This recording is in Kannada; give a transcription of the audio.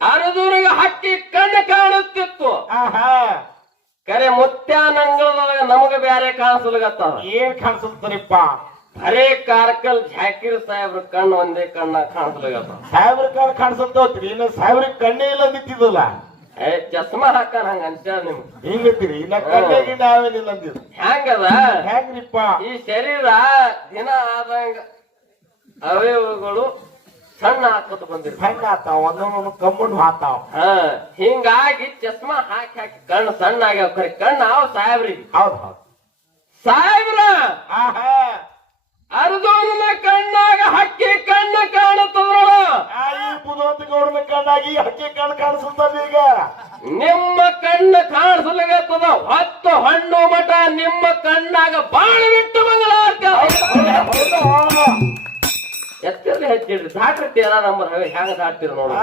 ಅರದೂರಿಗೆ ಹಕ್ಕಿ ಕಣ್ಣು ಕಾಣುತ್ತಿತ್ತು. ಆಹಾ ಕರೆ ಮುತ್ಯಾನಂಗಳದೊಳಗ ನಮಗ ಬ್ಯಾರೆ ಕಾಣಿಸ್ಲಿಗತ್ತದ. ಏನ್ ಕಾಣಿಸುತ್ತರಿಪ್ಪ? ಬರೇ ಕಾರ್ಕಲ್ ಜಾಕಿರ್ ಸಾಹೇಬ್ರ ಕಣ್ಣು ಒಂದೇ ಕಣ್ಣ ಕಾಣಿಸ್ಲಿಗತ್ತದ. ಸಾವಿರ ಕಾಳು ಕಾಣಿಸುತ್ತೋತ್ರಿ, ಇನ್ನು ಸಾವಿರ ಕಣ್ಣೇ ಇಲ್ಲ ನಿಂತಿದ್ದಲ್ಲ. ಚಸ್ಮಾ ಹಾಕಣ ಹಂಗ ಅಂತ ನಿಮ್ಗೆ ಹಿಂಗತ್ತೀರಿ, ಇನ್ನ ಕಣ್ಣೇ ಗಿಣ್ಣ ಆವೇನಿಲ್ಲ ಅಂದಿದ್ರು. ಹೆಂಗದ ಹೆಂಗ್ರಿಪ್ಪ? ಈ ಶರೀರ ದಿನ ಆದಂಗ ಅವಯವಗಳು ಸಣ್ಣ ಹಾಕತ್ ಬಂದಿರ್ ಹೆಂಗ ಆತಾವ, ಒಂದೊಂದು ಕಮ್ಮುಂಡು ಹಾತಾವ. ಹಿಂಗಾಗಿ ಚಸ್ಮಾ ಹಾಕಿ ಹಾಕಿ ಕಣ್ಣು ಸಣ್ಣ ಆಗ್ಯಾವ. ಖರೆ ಕಣ್ಣು ಅವ ಸಾಹೇಬ್ರಿಗೆ. ಹೌದ್ ಹೌದು. ಸಾಹೇಬ್ರ ಆಹಾ ಅರ್ಜುನನ ಕಣ್ಣಾಗ ಹಕ್ಕಿ ಕಣ್ಣು ಕಾಣುತ್ತದ. ಈ ಬುಧವಂತ ಗೌಡನ ಕಣ್ಣಾಗಿ ಹಕ್ಕಿ ಕಣ್ಣು ಕಾಣಿಸುತ್ತದ. ಈಗ ನಿಮ್ಮ ಕಣ್ಣು ಕಾಣಿಸ್ಲಿಗತ್ತದ. ಹೊತ್ತು ಹಣ್ಣು ಮಠ ನಿಮ್ಮ ಕಣ್ಣಾಗ ಬಾಳ ಬಿಟ್ಟು ಮಂಗಳಾರ್ಕ ಎತ್ತಿರ್ಲಿ ಹೆಚ್ಚಿಡ್ರಿ ದಾಟ್ರಿ ತೇರ ನಂಬರ್ ಹಂಗ ದಾಟ್ತೀರ ನೋಡ್ರಿ.